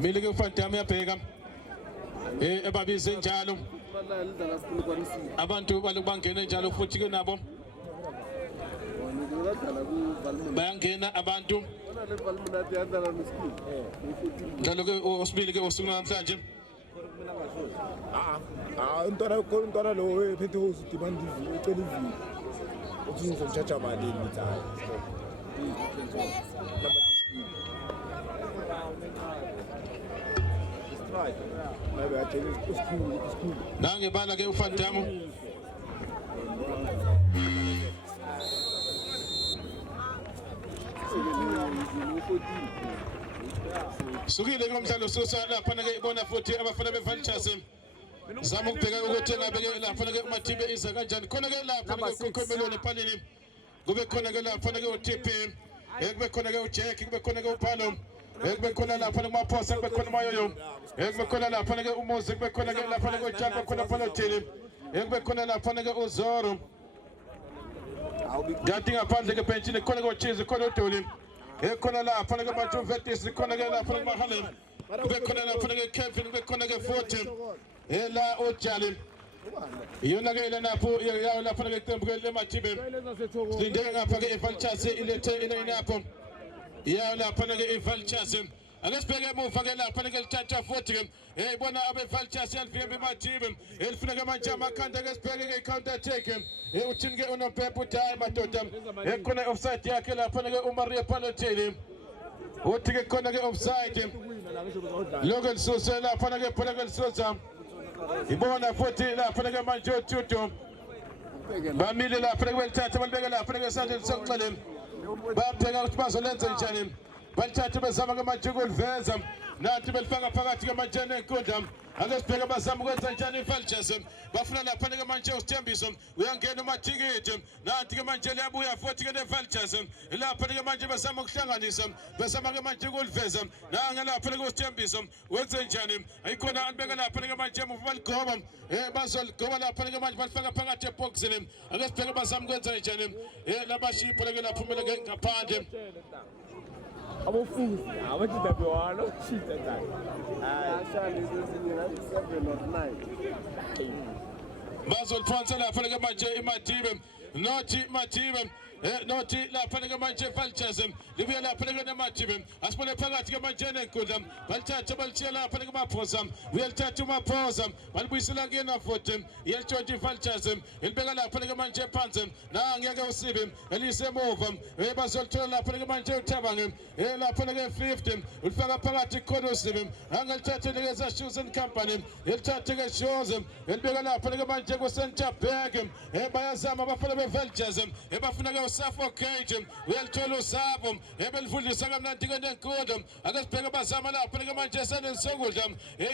Mile ke ufantami yabheka ebabize njalo abantu balubangena njalo futhi ke nabo bayangena abantu njalo ke osibili ke osuku namhlanje Ntwana lo ephethe hosi demand ivi ecela ivi uthi ngizojaja malini hayi right maybe I tell you it's cool nange bala ke ufantamu sukile kumdlalo sosa lapha ke ibona futhi abafana beVultures zama ukubheka ukuthi ngabe ke lapha ke uMathibe iza kanjani khona ke lapha ke uKhomelone ePalini kube khona ke lapha ke uTP kube khona ke uJack kube khona ke uPhalo kube khona lapha ke uMaphosa kube khona uMayoyo kube khona lapha ke uMuzi kube khona ke lapha ke uJack kube khona uPalotini kube khona lapha ke uZoro Dati ngaphandle ke benchini khona ke uChizi khona uDoli khona lapha ke abantu Vetis khona ke lapha ke Mahalem kube khona lapha ke Kevin kube khona ke Forte la ojali yona ke lapho yawo lapha ke iqembu ke leMathibe sindeke ngapha ke iVultures ilethe inapho yawo lapha ke iVultures akesibheke emuva ke lapha ke lithatha futhi ke ibona abeVultures yalifika beMathibe elifuna ke manje amakhanda ke sibheke ke counter attack uthini ke unoPep uthi hayi madoda ekhona offside yakhe lapha ke uMaria Palotini uthi ke khona ke offside lokho lisuse lapha ke phela ke lisoza ibona futhi lapha ke manje uTutu bamile lapha ke belithatha balibeka lapha ke esandleni sokuxeleni babheka ukuthi bazolenza njani balithatha bezama ke manje ukuliveza nathi belifaka phakathi ke manje enkundla akesibheka bazama ukwenza njani iVultures bafuna lapha ke manje uSthembiso uyangena uMathikiti nathi ke manje liyabuya futhi ke neVultures lapha ke manje bazama ukuhlanganisa bezama ke manje ukuliveza nanga lapha ke uSthembiso wenze njani ayikhona anibeka lapha ke manje emuva baligoba bazoligoba lapha ke manje balifaka phakathi eboxini akesibheka bazama ukwenza njani labashipho ke laphumela ke ngaphandle abafundi abathi dabewalo shita tani ashali lezinye 7 or 9 bazoliphonsa lapha ke manje iMathibe nothi Mathibe nothi lapha ke manje Vultures libuye lapha ke neMathibe asibone phakathi ke manje nenkundla balithatha balichiya lapha ke Maphosa uyalithatha uMaphosa balibuyisela kuyena futhi yelitshontsha iVultures elibeka lapha ke manje phansi nangeke uSibe elisemuva bazolithola lapha ke manje uThabange lapha ke 50 ulifaka phakathi khona uSibe angalithatha ke Shoes and Company elithatha ke Shoes elibeka lapha ke manje ku Center Back bayazama abafana beVultures bafuna ke uSuffocate uyalithola uSapho ebelifundisa kamnandi ke nenkundla akesibheke bazama lapha ke manje esandleni sokudla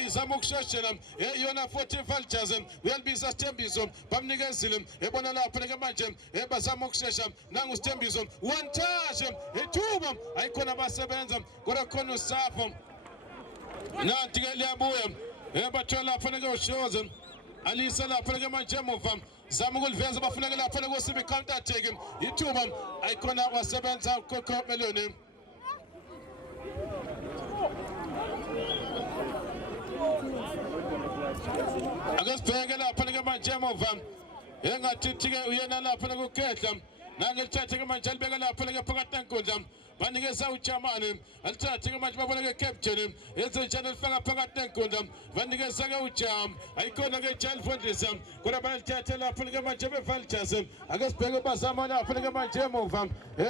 izama ukushoshela yona futhi iVultures uyalibiza Sthembiso bamnikezile ebona lapha ke manje bazama ukushesha nangu Sthembiso one touch ithuba ayikhona basebenza kodwa khona uSapho nathi ke liyabuya bathola lapha ke uShows alisa lapha ke manje emuva zama ukuliveza bafuna ke lapha ke uSibe counter attack ithuba ayikhona wasebenza uKhomelone akesibheke lapha ke manje emuva engathi ke uyena lapha ke uKhehla nangelithatha ke manje alibeka lapha ke phakathi enkundla banikeza uJamani alithatha ke manje babona ke captain ezenjani elifaka phakathi enkundla banikeza ke uJam ayikhona ke Jal Fondisa kodwa bayalithatha lapha ke manje beVultures akesibheke bazama lapha ke manje emuva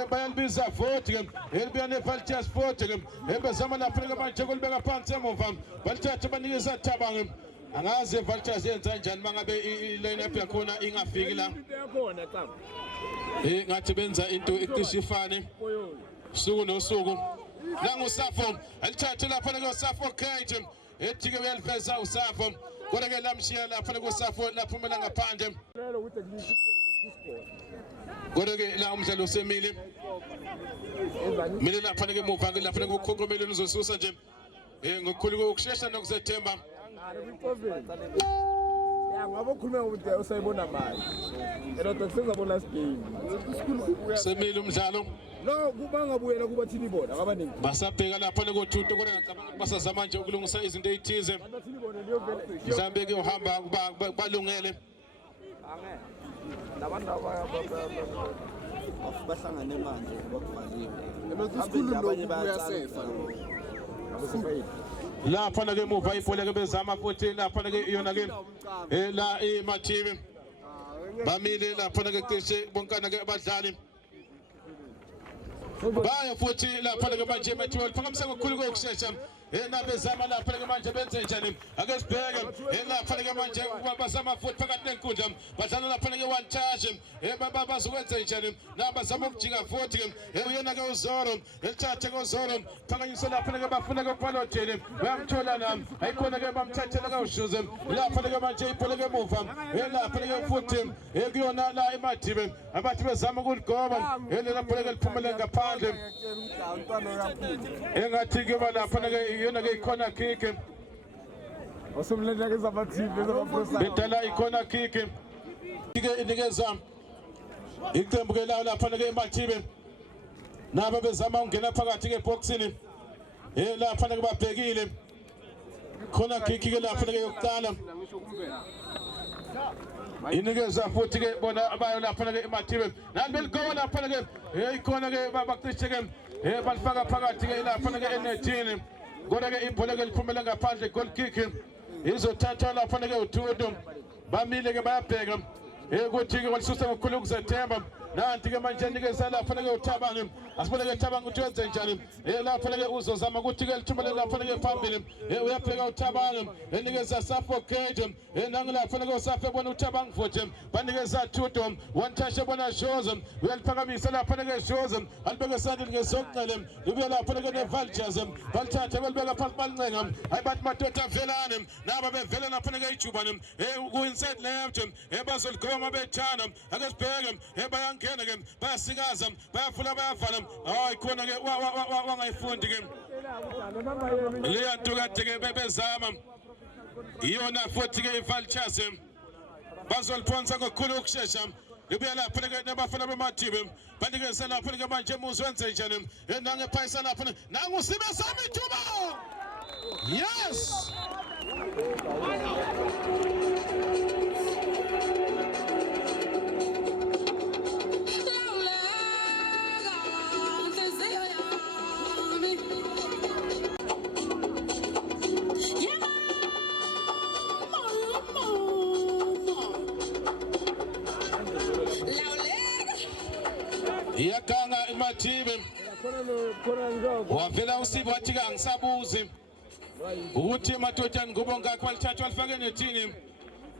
bayalibiza futhi ke elibuya neVultures futhi ke bezama lapha ke manje kulibeka phansi emuva balithatha banikeza Thabange angazi iVultures yenza njani mangabe iline up yakhona ingafiki la ngathi benza into ekishifane suku nosuku nangu Safo alithathe lapha ke Suffocate ethi ke uyaliveza uSapho kodwa ke lamshiya lapha ke uSapho laphumela ngaphandle kodwa ke la umdlalo usemile mina lapha ke emuva lapha ke uKhomelone uzosusa nje ngokukhulu ukushesha nokuzethemba ngabo khuluma ukuthi usayibona manje elo dokusenza bona last game semile umdlalo No kubangabuyela kubathini bona abaningi. Basabheka lapha nekothuto kodwa ngicabanga ukuthi basazama nje ukulungisa izinto ezithize. Bathini bona liyovela. Mhlambe ke uhamba balungele. Labantu bahlangane manje bakuvaliwe. Emasikhulu lokhu kuyasefa. Lapha ke emuva ibhola ke bezama futhi lapha ke iyona ke la imathibi bamile lapha ke cishe bonkana ke abadlali baya futhi lapha ke manje emathibi phakamisa kakhulu kokushesha nabezama lapha ke manje benze njani ake sibheke lapha ke manje bazama futhi phakathi nenkundla badlala lapha ke one charge bazokwenza njani nabazama ukujika futhi ke uyena ke uZoro elithathe ke uZoro phakanyisa lapha ke bafuna ke ukubalothele bayamthola nami ayikhona ke bamthathela ke uShuze lapha ke manje ibhola ke emuva lapha ke futhi kuyona la eMadibe abathi bezama ukuligoba lela bhola ke liphumele ngaphandle engathi ke balapha ke yona ke ikhona kick Osumlenda ke zabathibe zabaprosa. bedala ikhona kick ke inikeza iqembu ke lawo lapha ke eMadibe naba bezama ungena phakathi ke boxini lapha ke babhekile khona kick ke lapha ke yokuqala inikeza futhi ke bona abayo lapha ke eMadibe nalibeligoba lapha ke ikhona ke babacishe ke balifaka phakathi ke lapha ke enethini kodwa ke ibhola ke liphumela ngaphandle goal kick izothatha lapha ke uThudo bamile ke bayabheka ukuthi ke walisusa ngokukhulu ukuzethemba nanti ke manje nikeza lapha ke uThabang asibone ke Thabang ukuthi wenze njani lapha ke uzozama ukuthi ke lithumele lapha ke phambili uyabheka uThabang enikeza suffocate nangilapha ke usafe bona uThabang futhi banikeza Thudo one touch bona shows uyaliphakamisa lapha ke shows alibeke sandile ngesokunqele ubuye lapha ke neVultures balithatha belibeka phansi balincenga hayi bathi madoda velane naba bevela lapha ke ijubane ku inside left bazoligoma bethana ake sibheke bayangena ke bayasikaza bayafula bayavala hayi khona ke wangayifundi ke leya nto kade ke bebezama iyona futhi ke iVultures bazoliphonsa ngokukhulu ukushesha libuya lapha ke nabafana beMadibe banikeza lapha ke manje muzi wenze njani nange phayisa lapha nangu sibe sami thuba yes iyaganga eMadibe wavela uSibo wathi ke angisabuzi ukuthi emadodana ngoba ngakho balithatha walifake nethini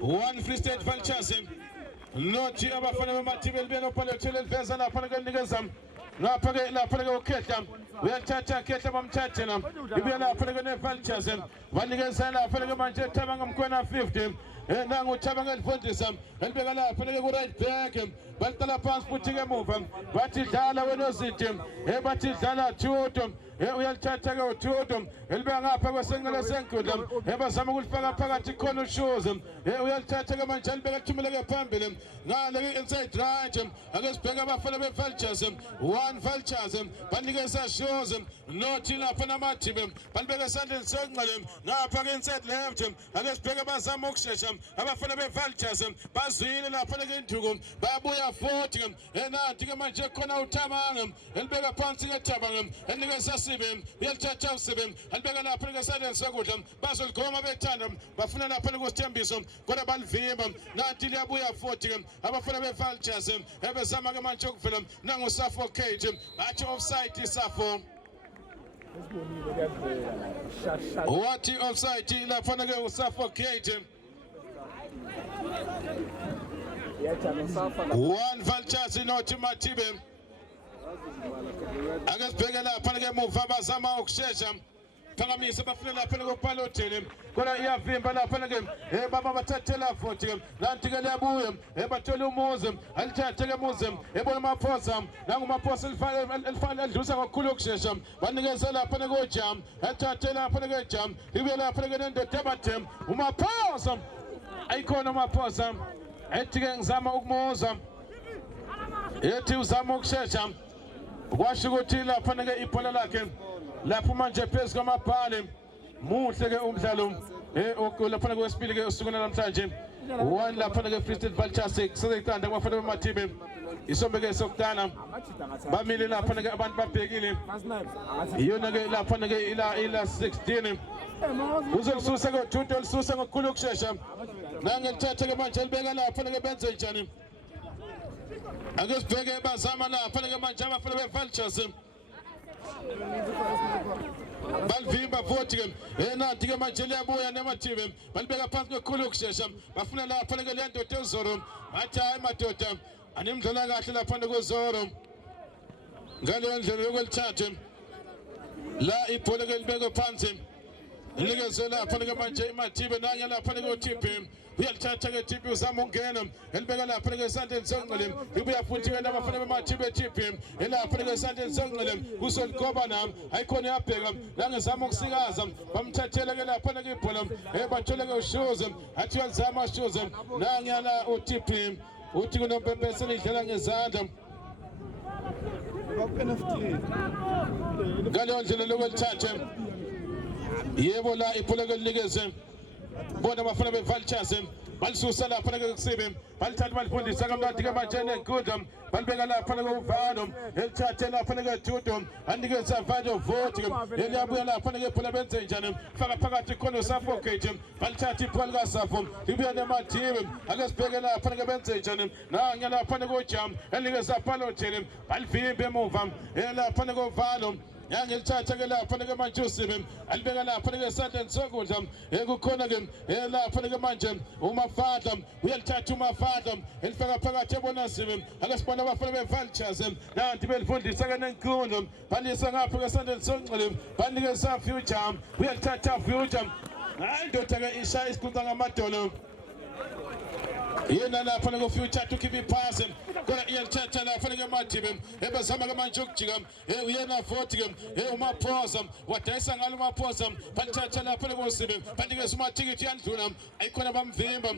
one Free State Vultures nothi abafana beMadibe libe nopolethele liveza lapha ke nikezam lapha ke uKhehla uyathatha Khehla bamthathela ibuye lapha ke neVultures banikeza lapha ke manje Thabang mkhwena 50 nangu Thabang elifundisa elibeka lapha ke ku right back baltala phansi futhi ke emuva bathi dlala wena ozithi bathi dlala Thudo uyalithatha ke uThudo elibeka ngapha kwesenqele senkundla bazama ukulifaka phakathi khona uShoes uyalithatha ke manje elibeka kuthumele ke phambili ngale ke inside right ake sibheka abafana beVultures one Vultures banikeza Shoes nothi lapha naMadibe balibeka esandleni senqele ngapha ke inside left ake sibheka bazama ukushesha abafana beVultures bazwile lapha ke induku bayabuya futhi nanti ke manje khona uThabang elibeka phansi ke Thabang enikeza Sibe uyalithatha uSibe alibeka lapha ke esandleni sokudla bazoligoma bethanda bafuna lapha kusithembiso kodwa balivimba nanti liyabuya futhi ke abafana beVultures ebezama ke manje ukuvela nangu suffocate bathi offside Safo wathi offside lapha ke usuffocate one Vultures nothi Madibe ake sibheke lapha ke emuva bazama ukushesha phakamisa bafuna lapha kokupalothele kodwa iyavimba lapha ke baba bathathela futhi nanti ke liyabuya bathola umuzi alithathe ke umuzi ebona amaphosa nangu amaphosa elifana edlusa kakhulu ukushesha banikeza lapha kojam athathe lapha ke jam ibuye lapha ke nendoda ebathem umaphosa ayikhona amaphosa ethi ke ngizama ukumuza ethi uzama ukushesha kwasho ukuthi lapha ke ibhola lakhe lapho manje phezu kwamabhali muhle ke umdlalo lapha kwesibili ke usuku namhlanje one lapha ke Free State Vultures sezeyithanda kubafana bemaThibhe isombe ke sokutana bamile lapha ke abantu babhekile iyona ke lapha ke ila 16 uzolisusa ke Jude olisusa ngokukhulu ukusheshsha nangelithatha ke manje libeka lapha ke benze njani ake sibheke bazama lapha ke manje abafana beVultures balvimba vote ke nathi ke manje liyabuya nemaThibhe balibeka phansi ngokukhulu ukusheshsha bafuna lapha ke le ndoda eZoro bathi hayi madoda anemdlala kahle lapha kweZoro ngaleyo ndlela yokwelithatha la ibhola ke libeke phansi Ligeze lapha ke manje imaThibhe nanya lapha ke uThibhe uyalithatha ke Thibhe uzama ukungena elibeka lapha ke esandleni sonqele ubuya futhi ke abafana bemaThibhe Thibhe elapha ke esandleni sonqele uzoligoba nami ayikhona yabheka la ngizama ukusikaza bamthathele ke lapha ke ibhola bathole ke ushoze athi uyazama ushoze nanya la uThibhe uthi kunompempese lidlala ngezandla ngaleyo ndlela lokwelithatha yebo la ibhola ke linikeze bona abafana beVultures balisusa lapha ke kusibe balithatha balifundisa kamnandi ke manje nenkundla balibeka lapha ke uVano elithathe lapha ke Judo anikeza Vado vote eliyabuya lapha ke ibhola benze njani faka phakathi khona uSuffocate balithatha ibhola kaSaffo libuya nemaThibhe ake sibheke lapha ke benze njani nanya lapha ke uJam elikeza Palotele balivimbe emuva lapha ke uVano yangelithatha ke lapha ke manje uSibe alibeka lapha ke esandleni sokudla ekukhona ke lapha ke manje uMafadla uyalithatha uMafadla elifaka phakathi ebona Sibe akasibona abafana beVultures nanti belifundisa ke nenkundla balisa ngapha ke esandleni sonqele banikeza Future uyalithatha Future hayi ndoda ke ishaya isikhunta ngamadolo yena lapha ke Future to keep it passing kona iyalithatha lapha ke maThibhe ebezama ke manje ukujika uyena vote ke uMaphosa wadayisa ngalo uMaphosa balithatha lapha ke uSibe banikeza umaThikiti yandluna ayikhona bamvimba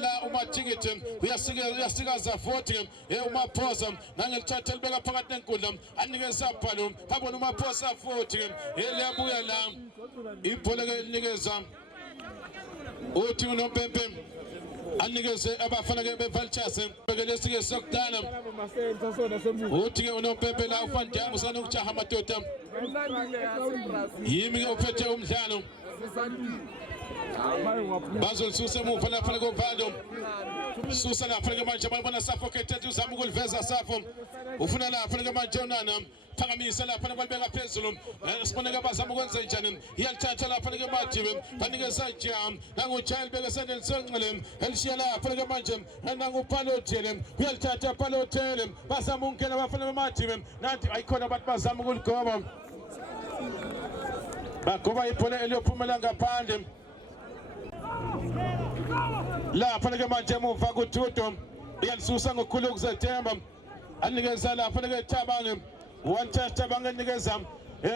la umaThikiti uyasikaza vote ke uMaphosa nangelithatha libeka phakathi nenkundla anikeza Bhalo babona uMaphosa vote ke liyabuya la ibhola ke linikeza uthi unompempe anikeze abafana ke beVultures bekelesike sokudala uthi ke unompempe la uFandam usana ukujaha madoda yimi ke uphethe umdlalo bazolisusa emuva lapha ke Vado susa lapha ke manje bayibona Suffocate uzama ukuliveza Saffo ufuna lapha ke manje onana phakamisa lapha balibeka phezulu sibone ke bazama ukwenza njani iyalithatha lapha ke maThibhe banikeza Jam nanguJail beke esandleni sonqele elishiya lapha ke manje nanguPalotele uyalithatha Palotele bazama ukungena abafana bemaThibhe nathi ayikhona abantu bazama ukuligoba bagoba ibhola eliyophumela ngaphandle lapha ke manje emuva kuJudo uyalisusa ngokukhulu ukuzethemba anikeza lapha ke Thabange one touch Thabange nikeza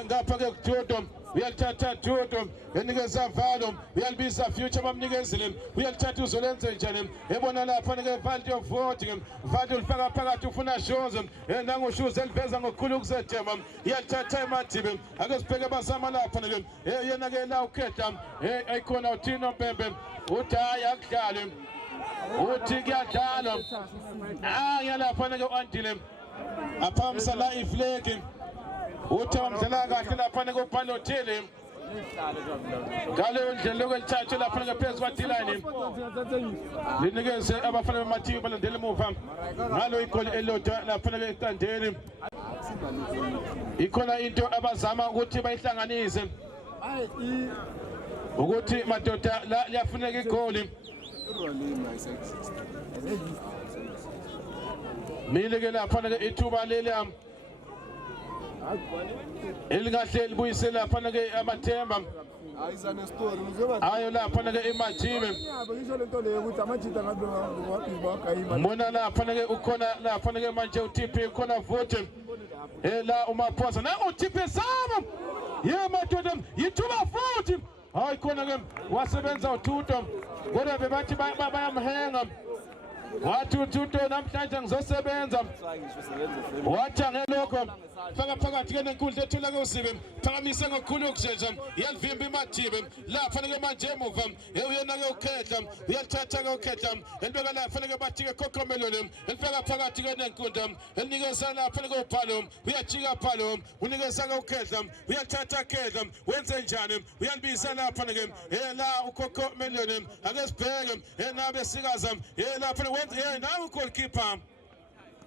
ngapha ke Judo uyalithatha Judo enikeza Valo uyalibiza Future bamnikezile uyalithatha uzolenze njani ebona lapha ke Value of voting Value ulifaka phakathi ufuna shows nangushoes eliveza ngokukhulu ukuzethemba uyalithatha emaThibhe ake sibheke bazama lapha ke yena ke la ukhetha ayikhona uThino Mpempe uthi hayi akudlale uthi kuyadlala yalapha ke uAndile aphamisa la ifleki uthi wamdlala kahle lapha ke uPalotele ngaleyo ndlela lokwelithatha lapha ke phezu kwaDilane linikeze abafana bemaThibhe balandele emuva ngalo igoli elilodwa lapha ke eqandeni ikhona into abazama ukuthi bayihlanganise ukuthi madoda la liyafuneka igoli mile ke lapha ke ithuba leliam elingahle libuyise lapha ke amathemba ayizana story ayo lapha ke imaThibhe mona lapha ke ukhona lapha ke manje uThibhe ukhona vote la uMaphosa na uThibhe sama ye madoda yithuba futhi hayi khona ke wasebenza uThuto kodwa bebathi bayamhenga wathi uThuto namhlanje ngizosebenza wathi ngelokho faka phakathi ke nenkundla ethula ke usibe phakamise ngokukhulu ukushesha iyalivimba imathibe lapha ke manje emuva uyena ke ukhetha uyalithatha ke ukhetha elibeka la fanele bathi ke kokhomelole elifika phakathi ke nenkundla elinikeza lapha ke uphalo uyajika phalo unikeza ke ukhetha uyalithatha khetha wenze njani uyalibiza lapha ke la ukokhomelole ake sibheke nabe sikaza lapha wenze nawe goalkeeper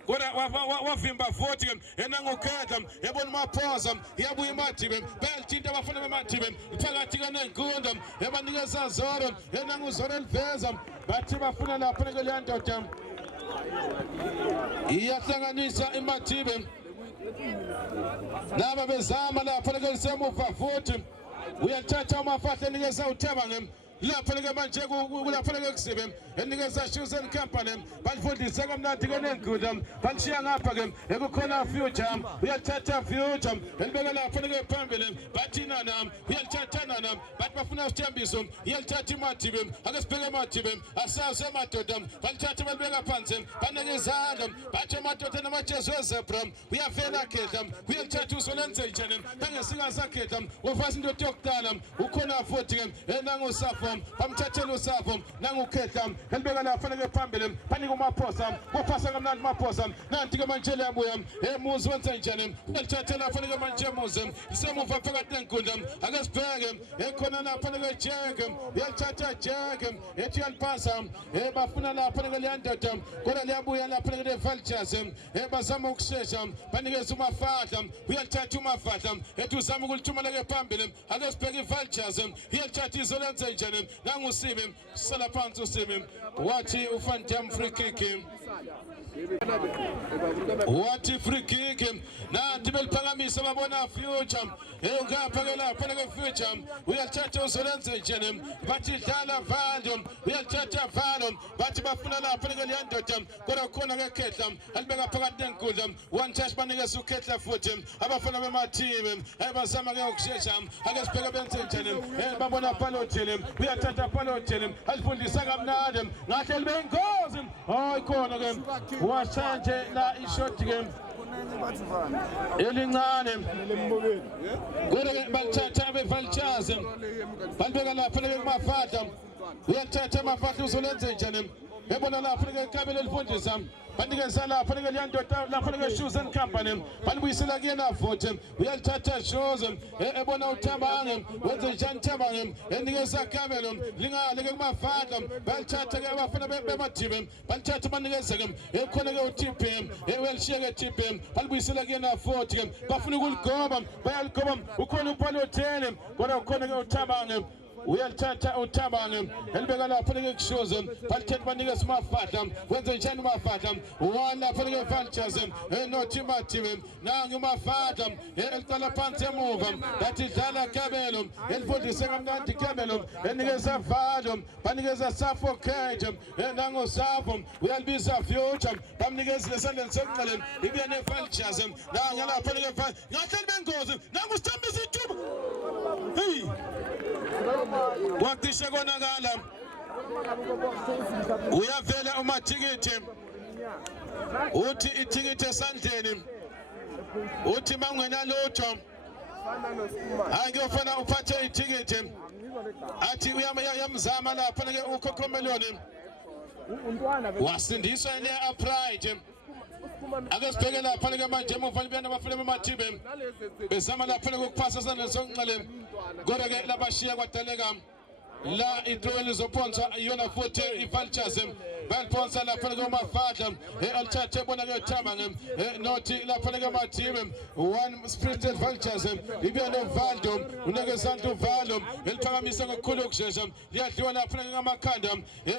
kodwa wavimba futhi enangokhetha yabona maphosa yabuya imathibe belithinta abafana bemathibe phakathi kanenkundla ebanikeza zoro enanguzoro eliveza bathi bafuna lapha ke le ndoda iyahlanganisa imathibe laba bezama lapha ke lisemuva futhi uyathatha umafahla enikeza uThabang lapha ke manje kulapha ke kusibe enikeza shoes and company balifundisa kamnandi ke nenkundla balishiya ngapha ke ekukhona future uyathatha future elibeka lapha ke phambili bathi nana uyathatha nana bathi bafuna isithembiso uyathatha imathibe ake sibheke imathibe asaze madoda balithatha balibeka phansi baneke izandla bathi madoda namajezi wezebra uyavela khetha uyathatha usolenze njani bangesika sakhetha ufasa into yokuqala ukhona futhi ke enangosafo bamthathela usapho nangukhetha elibeka lapha ke phambili banika umaphosa kuphasa kamnandi maphosa nanti ke manje leyabuya emuzi wenza njani elithathela lapha ke manje emuzi isemuva phakathi nenkundla ake sibheke ekhona lapha ke Jack uyalithatha Jack ethi yalipasa bafuna lapha ke leyandoda kodwa leyabuya lapha ke Vultures bazama ukushesha banikeza umafahla uyalithatha umafahla ethi uzama ukulithumela ke phambili ake sibheke iVultures uyalithatha izolenza njani nangusibe sala phansi usibe wathi uFantam free kick wathi free kick nanti beliphakamisa babona future ngapha ke lapha ke future uyathatha uzolenze njani bathi dlala Valo uyathatha Valo bathi bafuna lapha ke leyandoda kodwa khona ke khetha alibeka phakathi nenkundla one touch banikeza ukhetha futhi abafana bemathibe bazama ke ukushesha ake sibheke benze njani babona Palotele uyathatha Palotele alifundisa kamnandi ngahle libe ingozi hayi khona ke washanje la ishot game elincane kodwa ke balithatha beVultures balibeka lapha ke kumafahla uyathatha amafahla uzolenze njani ebona lapha ke kabele elifundisa banikeza lapha ke leyandoda lapha ke shoes and company balibuyisela kuyena futhi uyalithatha shoes ebona uThabang wenze njani Thabang enikeza kabelo lingale ke kumafahla balithatha ke abafana bemathibe balithatha banikeza ke ekhona ke uTP welishiya ke TP balibuyisela kuyena futhi ke bafuna ukuligoba bayaligoba ukhona uPalotele kodwa ukhona ke uThabang uyalithatha uThabang elibeka lapha ke kushoza balithatha banikeza umafahla wenze njani umafahla wala lapha ke Vultures nothi imathibe nangu umafahla eliqala phansi emuva bathi dlala kabelo elifundise kamnandi kabelo enikeza Valo banikeza Suffocate nangu Safo uyalibiza future bamnikeza lesandleni sokuqala ibuye neVultures nangu lapha ke ngahle libengozi nangu sithambisa ithuba hey wakishe konakala uyavela umathikithi uthi ithikithi esandleni uthi mangena lutho angiyofuna uphathe ithikithi athi uyamzama lapha ke ukhokhomeloni wasindiswa ne upright ake sibheke lapha ke manje emuva libena abafana bemathibe bezama lapha ukuphasa esandleni sokunxele kodwa ke labashiya kwadaleka la ithrow lizophonsa iyona futhi iVultures balphonsa lapha ke umafahla alithathe bona ke Thabang nothi lapha ke mathibe one spirited Vultures ibuye noValdo unekeza uValo eliphakamisa ngokukhulu ukushesha liyadliwa lapha ke ngamakhanda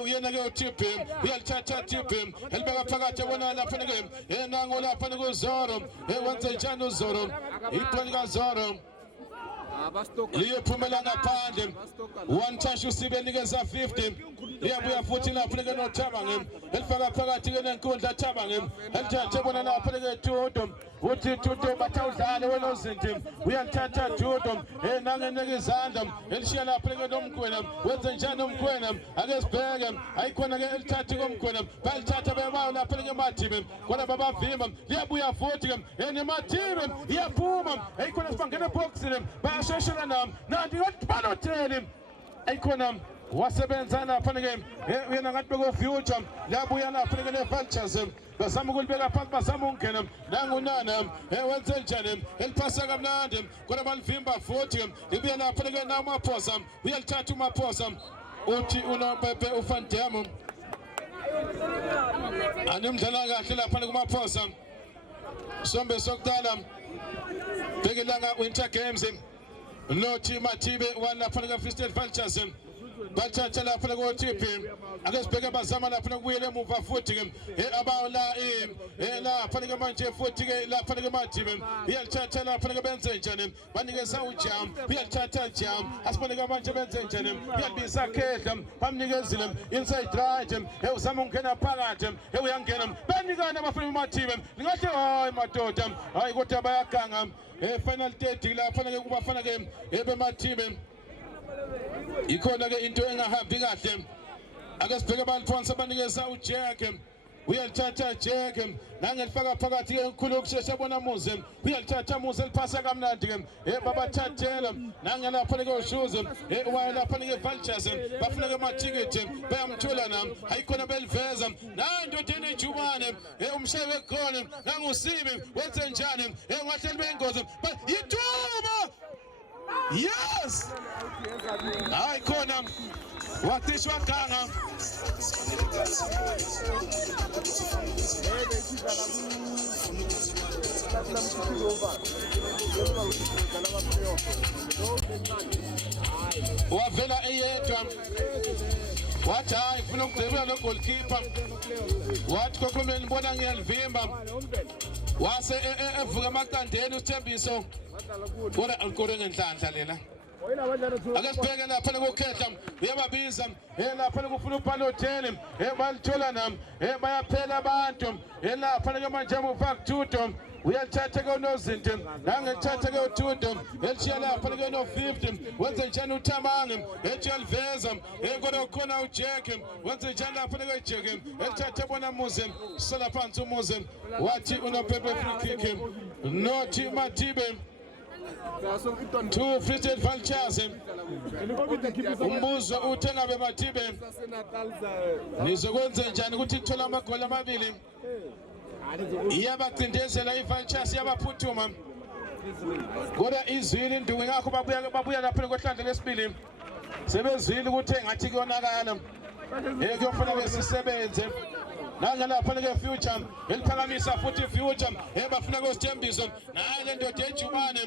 uyena ke uTP uyalithatha TP elibeka phakathi bona lapha ke nango lapha ke uZoro wenze njani uZoro iqala kaZoro liyophumela ngaphandle one touch usibe nikeza 50 liyabuya futhi lapha ke noThabang elifaka phakathi ke nenkundla Thabang elithathe bona lapha ke Thuto uthi Tuto batawudlala wena uzinti uyalithatha Tuto nangeneke izandla elishiya lapha nomgwena wenze njani umgwena ake sibheke ayikhona ke elithatha komgwena balithatha bebayo lapha eMathibe khona babavimba liyabuya futhi ke neMathibe iyaphuma ayikhona sibangena boxini bayasheshela nami nanti banotheli ayikhona wasebenza lapha ke uyena ngathi beko future labuya lapha ke Vultures bazama ukulibeka phansi bazama ukungena nangunana wenze njani eliphasa kamnandi kodwa balivimba futhi libuya lapha ke naMaphosa uyalithatha uMaphosa uthi uNopepe uVan Damme animdlala kahle lapha kuMaphosa sombe sokudala bhekelanga Winter Games nothi Mathibe walapha ke Free State Vultures bathatha lapha ko TP ake sibheke bazama lapha ukubuyela emuva futhi ke abawo la lapha ke manje futhi ke lapha ke Mathibe iyalithatha lapha ke benze njani banikeza ujam iyalithatha jam asibone ke manje benze njani iyalibisa khehla bamnikezile inside right uzama ukungena phakathi uyangena banikana abafana Mathibe ngathi hayi madoda hayi kodwa bayaganga final 30 lapha ke kubafana ke beMathibe ikhona ke into engahambi kahle ake sibheke baliphansi abanikeza uJack uyalithatha Jack nangelifaka phakathi ke ukukhulu ukushesha bona Muze uyalithatha Muze liphasa kamnandi ke babathathela nangelapha ke ushuze wayelapha ke Vultures bafuna ke matikiti bayamthola nami ayikhona beliveza nandoda enejubane umshewe wekhona nangusibi wenze njani ngahleli bengozi yithuba yes hayi khona watishwa khanga wavela eyedwa wathi hayi ufuna ukudebula lo goalkeeper wathi kokumele ngibona ngiyalivimba wase evuka amaqandeni uSthembiso kodwa alukore ngenhlanhla lela ake sibheke lapha lokukhehla uyababiza lapha lokufuna uPalotele balithola nami bayaphela abantu lapha ke manje uVak Tuto uyalithatha ke uNozinti nangethatha ke uTuto elishiya lapha ke no50 wenze njani uThamange ejiyaliveza kodwa ukhona uJack wenze njani lapha ke Jack elithatha bona Muze sola phansi uMuze wathi uNopepe free kick nothi Mathibe two Free State Vultures umbuzo uthe ngabe Mathibe nizokwenza njani ukuthi ithola amagoli amabili iyabacindezela iVultures yabaphuthuma kodwa izwili nduwe ngakho babuya lapha kohlandla lesibili sebezwile ukuthi engathi kuyonakala kuyofuna besisebenze nangelapha ke Future eliphakamisa futhi Future bafuna ke uSthembiso naye le ndoda ejubane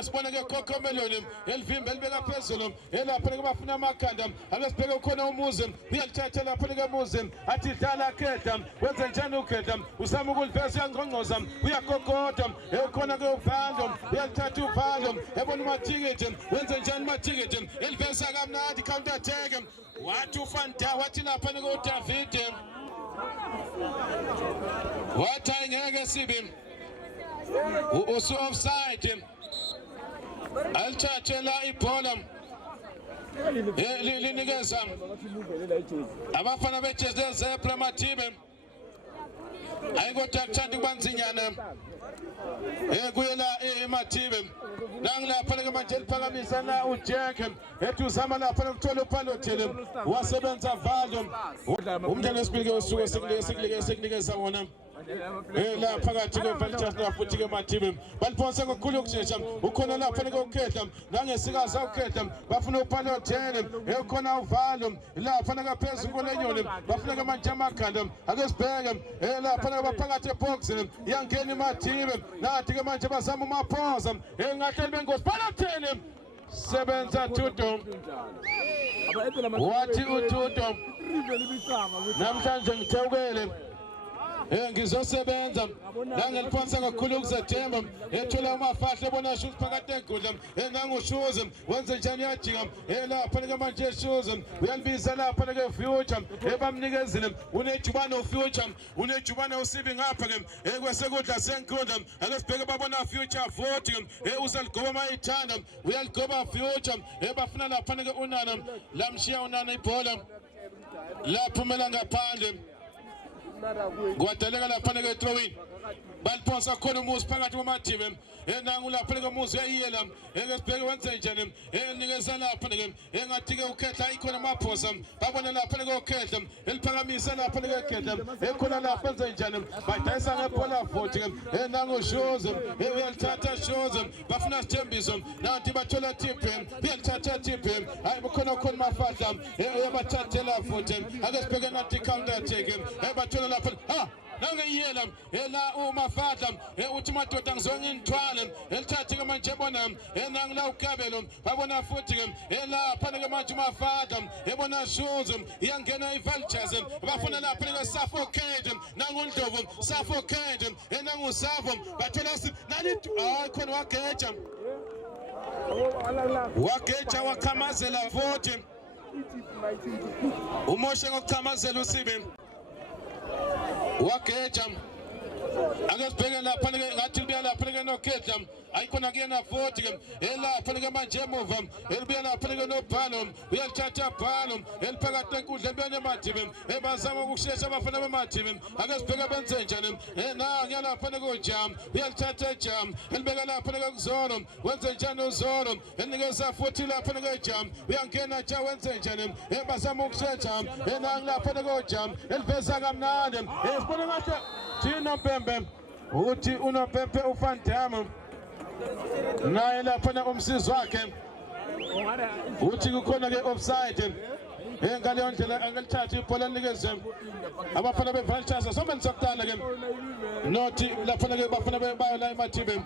sibone ke Kokomeloni elivimba elibeka phezulu lapha ke bafuna amakhanda ake sibheke khona uMuze uyalithatha lapha ke Muze athi dlala khehla wenze njani ukhehla uzama ukuliveza uyangqongqoza uyakokoda khona ke uVando uyalithatha uVando ebona umatikiti wenze njani umatikiti eliveza kamnandi counter attack wathi uFanta wathi lapha ke uDavid wathi ngeke sibe usu offside alithathe la ibhola linikeza abafana bejezi zebra Mathibe ayikho akuthanda kubanzinyana kuyela eMathibe nangilapha ke manje eliphakamisa la uJack ethi uzama lapha ukuthola uPalotele wasebenza Valo umdlalo wesibili ke usuke sekunikeza wona la phakathi kweVultures nafuthi ke Mathibe baliphonsa ngokukhulu ukushesha ukhona lapha ke ukhehla nangesikaza ukhehla bafuna uPalotele ekhona uValo lapha ngaphezulu kolenyoni bafuna ke manje amakhanda ake sibheke lapha ngaphakathi ebox yangena iMathibe nathi ke manje bazama uMaphosa ngahleli bengozi Palotele sebenza Tuto wathi uTuto namhlanje ngithewukele ngizosebenza nangeliphonsa kakhulu ukuzethemba ethola umafahla ebona shuthi phakathi enkundla nangushuze wenze njani yajika lapha ke manje shuze uyalibiza lapha ke future ebamnikezile unejubane ufuture unejubane usibi ngapha ke kwesekudla senkundla ake sibheke babona future vote uzaligoba mayithanda uyaligoba future bafuna lapha ke unana lamshiya unana ibhola laphumela ngaphandle kwadaleka lapha ke throwing balphonsa khona umuzi phakathi kwamathibe nangu lapha ke umuzi uyayiyela sibheke wenze njani nikeza lapha ke engathi ke ukhetha ikhona amaphosa babona lapha ke ukhetha eliphakamisa lapha ke ukhetha ekhona lapha enze njani badayisa ngebhola vote nangu shows uyalithatha shows bafuna sithembiso nanti bathola tip uyalithatha tip hayi khona mafahla uyabathathela vote ake sibheke nathi counter attack bathola lapha nangiyela la umafahla uthi madoda ngizonke intwale elithathe ke manje bona nangila ukabelo babona futhi ke lapha ke manje umafahla ebona shoes iyangena iVultures bafuna lapha ke suffocate nangundlovu suffocate nangusavo bathola nani khona wageja wakhamazela futhi umoshe ngokukhamazela usibe wageja ake sibheke lapha ngathi libuya lapha ke nokhetha ayikhona kuyena vote ke lapha ke manje emuva elibuya lapha ke nobhalo uyalithatha bhalo eliphakathi enkundla ebuya nemathibe bazama ukushesha abafana bemathibe ake sibheke benze njani nangiya lapha ke jam uyalithatha jam elibeka lapha ke kuzoro wenze njani uzoro enikeza futhi lapha ke jam uyangena ja wenze njani bazama ukushesha nangilapha ke jam eliveza kamnandi sibona ngathi Thina Mpembe uthi unoPempe uFantama naye lapha umsizi wakhe uthi kukhona ke offside ngaleyo ndlela angelithatha ibhola linikeze abafana beVultures sobe nisakudala ke nothi lapha ke bafana bebayo la emathibe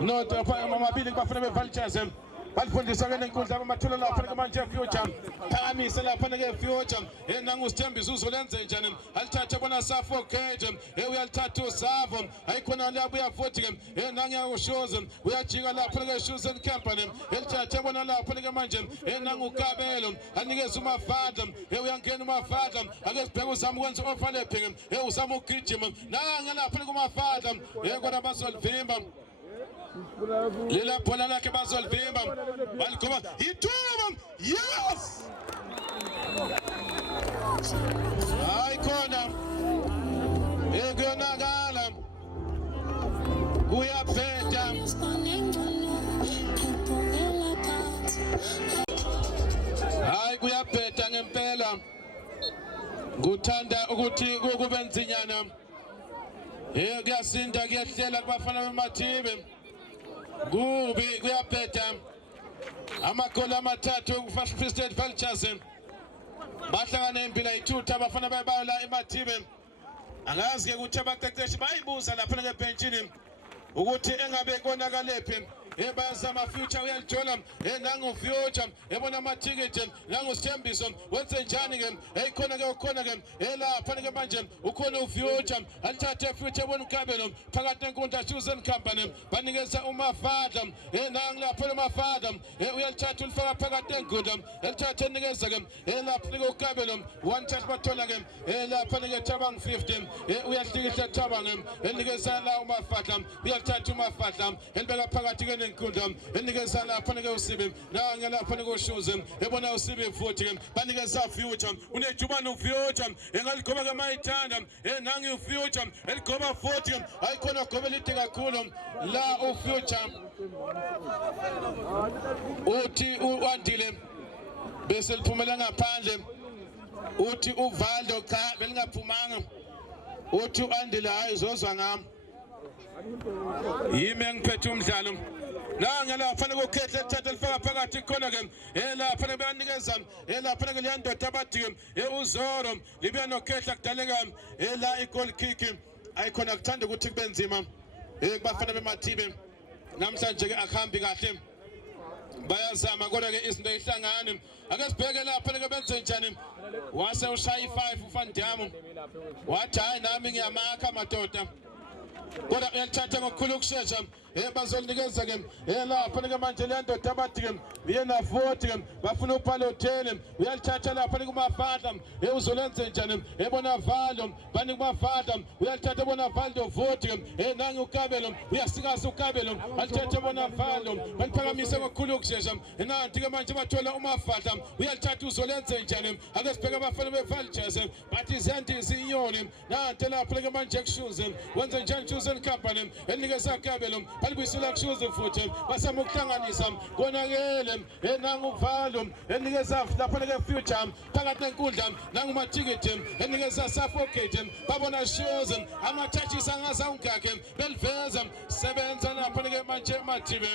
nothi amabili bafana beVultures balifundisa ke nenkundla abamathola lapha ke manje future phakamisa lapha ke future nangusithembiso uzolenze njani alithatha bona suffocate uyalithatha usavo ayikhona labuya futhi ke nangiya ushows uyajika lapha ke shoes and company elithatha bona lapha ke manje nangukabelo anikeza umafahla uyangena umafahla ake sibheke uzama ukwenza overlapping uzama ukugijima nangiya lapha ke umafahla kodwa bazolivimba Lila bola lakhe bazolivimba balikoba ithuba yes ayikhona ekuyonakala kuyaphetha hayi kuyaphetha ngempela nguthanda ukuthi kube nzinyana kuyasinda kuyahlela kubafana bemathibe kubi kuyaphetha amagoli amathathu Free State Vultures bahlangana impila ithutha abafana bayo la emathibe angazi ke ukuthi abaqeqeshi bayibuza lapha ke benchini ukuthi engabe konakalephi bayazama future uyalijola nangu future ebona amathiketi nangusithembiso wenze njani ke eyikhona ke ukhona ke lapha ke manje ukhona ufuture alithathe future ebona ukabelo phakathi enkundla shoes and company banikeza umafahla nangilapha umafahla uyalithatha ulifaka phakathi enkundla elithathe nikeza ke lapha ke ukabelo one touch bathola ke lapha ke Thabang 15 uyahlikihla Thabang enikeza la umafahla uyalithatha umafahla elibeka phakathi ke nenkundla enikeza lapha ke usibe nange lapha ke ushoes ebona usibe futhi banikeza future unejubane ufuture engaligoba ke mayithanda nange ufuture eligoba futhi ayikhona gobe lide kakhulu la ufuture uthi uandile bese liphumela ngaphandle uthi uvaldo cha belingaphumanga uthi uandile hayi zozwa ngami yimi ngiphethe umdlalo nanga lapha nekukhetha ethatha elifaka phakathi khona ke lapha bayanikeza lapha ke leyandoda abathi uzoro libuya nokhetha kudaleka la igoal kick ayikhona kuthanda ukuthi kube nzima kubafana bemathibe namhlanje ke akuhambi kahle bayazama kodwa ke izinto ehlangane ake sibheke lapha ke benze njani wase ushaya i5 uFan Damu wathi hayi nami ngiyamakha madoda kodwa uyathatha ngokukhulu ukushesha bazolinikeza ke lapha ke manje le ndoda abathi ke uyena vote ke bafuna uPalothele uyalithatha lapha ke kuMafahla uzolenze njani ebona Valo bani kuMafahla uyalithatha bona Valo vote ke nangi uKabelo uyasikaza uKabelo alithatha bona Valo baniphakamise ngokukhulu ukushesha nanti ke manje bathola uMafahla uyalithatha uzolenze njani ake sibheke abafana beValtures bathi izinto izinyoni nanti lapha ke manje kushuze wenze njani Chosen Company enikeza uKabelo balibuyisela kushuze futhi basama ukuhlanganisa konakele nangu Valo enikeza lapha ke Future phakathi nenkundla nangu matiketi enikeza Suffocate babona shows ama-touches angaza ungakhe beliveza sebenza lapha ke manje Matibe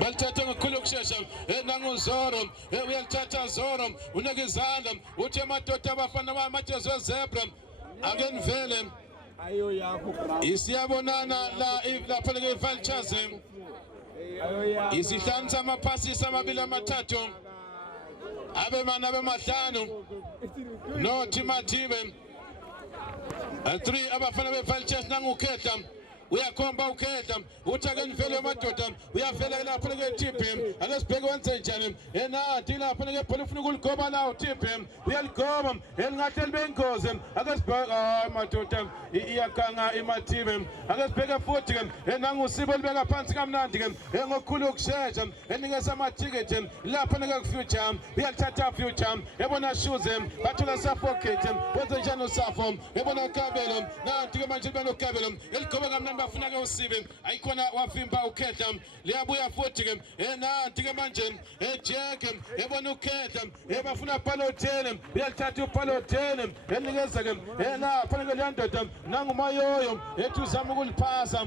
balithatha ngokukhulu ukushesha nangu Zoro uyalithatha Zoro uneke izandla uthi amadoda abafana bamathezo zebra ake nivele ayo yakho isiyabonana lapha ke Vultures isihlanza amaphasisi amabili amathathu abemana bemahlanu no Timatibe 3 abafana beVultures nanguKhetla uyakhomba uKhetla uthi ake nivele madoda uyavela lapha ke TP ake sibheke wenze njani nanti lapha ke bhola ufuna ukuligoba lawo TP uyaligoba elingathi libengozi ake sibheke madoda iyakanga iMatibe ake sibheke futhi ke nanguSibo libeka phansi kamnandi ke ngokukhulu ukushesha enikeza amatiketi lapha ke Future uyalithatha Future ebona shoes bathola Suffocate wenze njani uSaffo ebona Kabelo nanti ke manje libeno Kabelo eligoba kamnandi bafuna ke uSibe ayikhona wavimba uKhetla liyabuya futhi ke nanti ke manje Jack ebona uKhetla bafuna uPalothele uyalithatha uPalothele enikeza ke lapha ke leyandoda nanguMayoyo ethi uzama ukuliphasa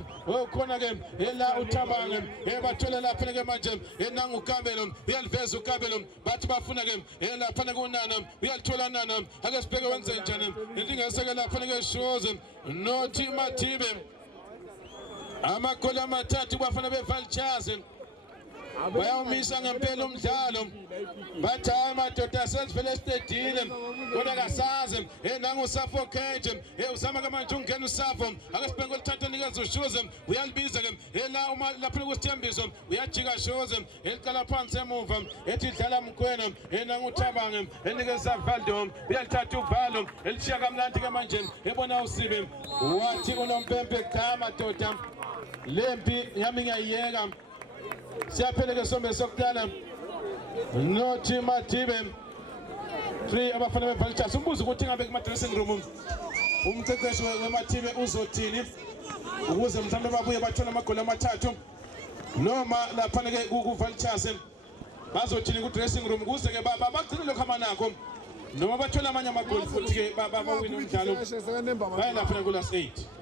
khona ke la uThabange bathola lapha ke manje nanguKabelo uyaliveza uKabelo bathi bafuna ke lapha ke uNana uyalithola Nana ake sibheke wenze njani indingeseke lapha ke shows no Timatibe amagoli amathathu bafana beVultures bayawumisa ngempela umdlalo bathi amadoda sesivele stedile kodwa kasazi nangu Suffocate uzama ke manje ungena uSaffo ake sibheke ulithatha nikeza uShoes uyalibiza ke la uma lapha kusithembiso uyajika Shoes eliqala phansi emuva ethi dlala mkhwena nangu uThabange enikeza Valdo uyalithatha uValo elishiya kamnandi ke manje ebona uSibe wathi unompempe khama doda lempi yami ngiyayeka siyapheleke sombe sokuqala no Timatibe 3 abafana beVultures umbuzo ukuthi ngabe kuma dressing room umceceshi weMatibe uzothini ukuze mhlawumbe babuye bathola amagoli amathathu noma lapha ke kuVultures bazothini ku dressing room kuze ke bagcine lokho amanakho noma bathola amanye amagoli futhi ke bawina umdlalo bayilapha ku last 8